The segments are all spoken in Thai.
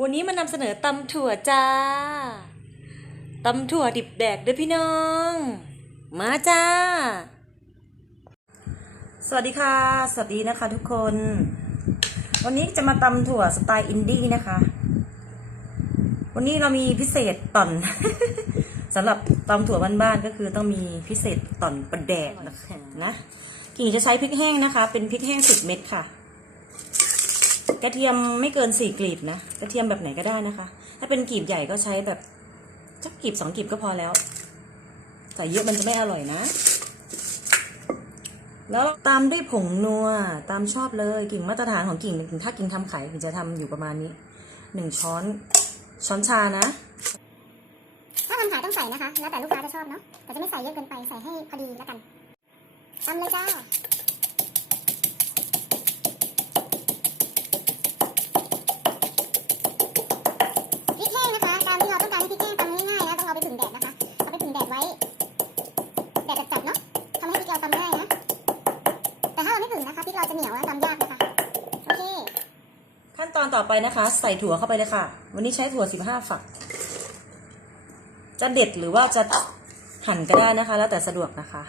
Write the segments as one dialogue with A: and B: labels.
A: วันนี้มานำเสนอตำถั่วจ้าตำถั่วดิบแดกด้อพี่น้อง มาจ้า สวัสดีค่ะ สวัสดีนะคะทุกคน วันนี้จะมาตำถั่วสไตล์อินดี้นะคะ วันนี้เรามีพิเศษต่อนสำหรับตำถั่วบ้านๆก็คือต้องมีพิเศษต่อนประแดกนะคะนะกิ่งจะใช้พริกแห้งนะคะ เป็นพริกแห้งสิบเม็ดค่ะ กระเทียมไม่เกินสี่กลีบนะกระเทียมแบบไหนก็ได้นะคะ ถ้าเป็นกลีบใหญ่ก็ใช้แบบสักกลีบสองกลีบก็พอแล้วใส่เยอะมันจะไม่อร่อยนะ แล้วตามด้วยผงนัวตามชอบเลยกิ่งมาตรฐานของกิ่งกิ่งถ้ากิ่งทำขายกิ่งจะทำอยู่ประมาณนี้หนึ่งช้อนช้อนชานะ
B: ถ้าทำขายต้องใส่นะคะ แล้วแต่ลูกค้าจะชอบเนาะแต่จะไม่ใส่เยอะเกินไปใส่ให้พอดีแล้วกันทำเลยจ้า พริกแห้งนะคะ การที่เราต้องการให้พริกแห้งตำง่ายๆนะต้องเอาไปผึ่งแดดนะคะ เอาไปผึ่งแดดไว้ แดดจัดๆเนาะทำให้พริกเราตำง่ายนะ แต่ถ้าเราไม่ผึ่งนะคะพริกเราจะเหนียวและตำยากนะคะ โอเค
A: ขั้นตอนต่อไปนะคะ ใส่ถั่วเข้าไปเลยค่ะ วันนี้ใช้ถั่วสิบห้าฝัก จะเด็ดหรือว่าจะหั่นก็ได้นะคะ แล้วแต่สะดวกนะคะ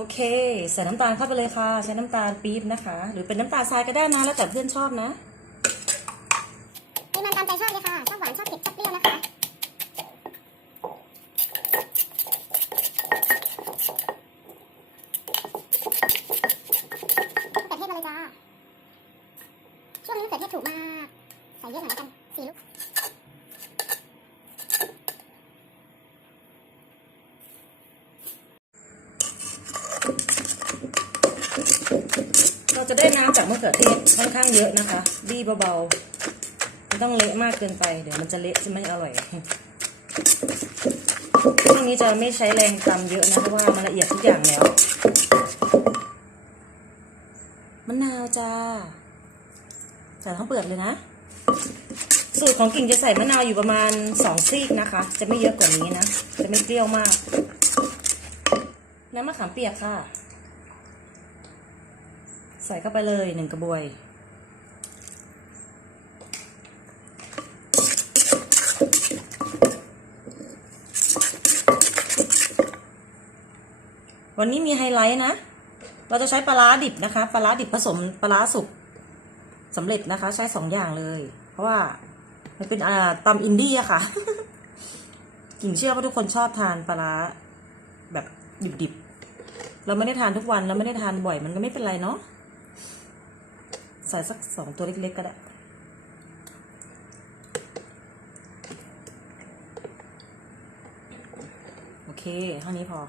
A: อเค ใส่น้ำตาลเข้าไปเลยค่ะ ใช้น้ำตาลปี๊บนะคะ หรือเป็นน้ำตาลทรายก็ได้นะ แล้วแต่เพื่อนชอบนะ
B: ปริมาณตามใจชอบเลยค่ะ ชอบหวาน ชอบเผ็ด ชอบเปรี้ยวนะคะมะเขือเทศมาเลยจ้า ช่วงนี้เขือเทศถูกมาก ใส่เยอะหน่อยกันสี่ลูก
A: เรา จะได้น้ำจากมะเขือเทศค่อนข้างเยอะนะคะ บี้เบาๆไม่ต้องเละมากเกินไป เดี๋ยวมันจะเละจะไม่อร่อยช่วงนี้จะไม่ใช้แรงตำเยอะนะเพราะว่ามันละเอียดทุกอย่างแล้วมะนาวจ้าใส่ทั้งเปลือกเลยนะ สูตรของกิ่งจะใส่มะนาวอยู่ประมาณสองซีกนะคะ จะไม่เยอะกว่านี้นะ จะไม่เปรี้ยวมาก น้ำมะขามเปียกค่ะ ส่เข้าไปเลยหนึ่งกระบวย วันนี้มีไฮไลท์นะ เราจะใช้ปลาร้าดิบนะคะ ปลาร้าดิบผสมปลาร้าสุกสำเร็จนะคะ ใช้สองอย่างเลย เพราะว่ามันเป็นอ่าตำอินดี้อะค่ะกิ่งเชื่อว่าทุกคนชอบทานปลาร้าแบบดิบๆ เราไม่ได้ทานทุกวัน เราไม่ได้ทานบ่อย มันก็ไม่เป็นไรเนาะ ใส่สักสองตัวเล็กๆก็ได้ โอเคเท่านี้พอ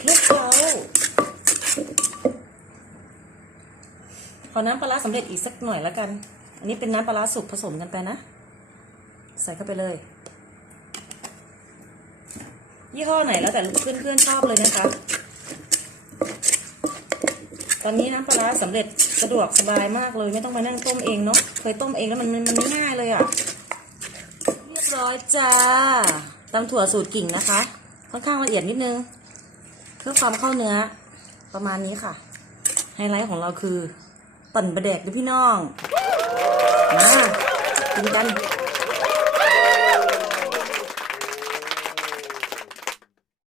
A: คลุกเคล้าขอน้ำปลาร้าสำเร็จอีกสักหน่อยแล้วกัน อันนี้เป็นน้ำปลาร้าสุกผสมกันไปนะ ใส่เข้าไปเลยยี่ห้อไหนแล้วแต่เพื่อนๆชอบเลยนะคะ ตอนนี้น้ำปลาร้าสำเร็จสะดวกสบายมากเลย ไม่ต้องมานั่งต้มเองเนาะเคยต้มเองแล้วมันมันมันไม่ง่ายเลยอะ่ะเรียบร้อยจ้าตำถั่วสูตรกิ่งนะคะ ค่อนข้างละเอียดนิดนึง เพื่อความเข้าเนื้อ ประมาณนี้ค่ะ ไฮไลท์ของเราคือปั่นประแดกด้วยพี่น้องมากินกัน